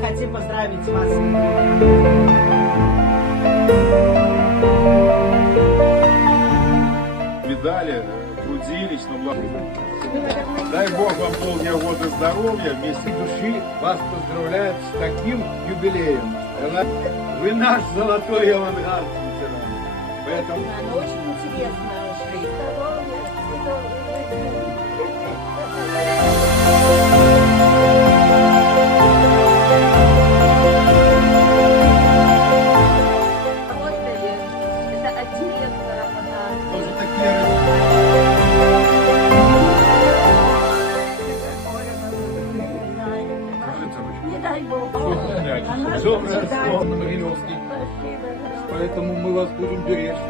Хотим поздравить вас. Видали, трудились, но благо. Дай Бог вам полдня года здоровья, вместе души вас поздравляют с таким юбилеем. Вы наш золотой авангард, ветеран. Поэтому... Она очень интересная жизнь. Это от директора подарок. Тоже такие... Не дай Бог. Доброе слово на Могилевский. Поэтому мы вас будем беречь.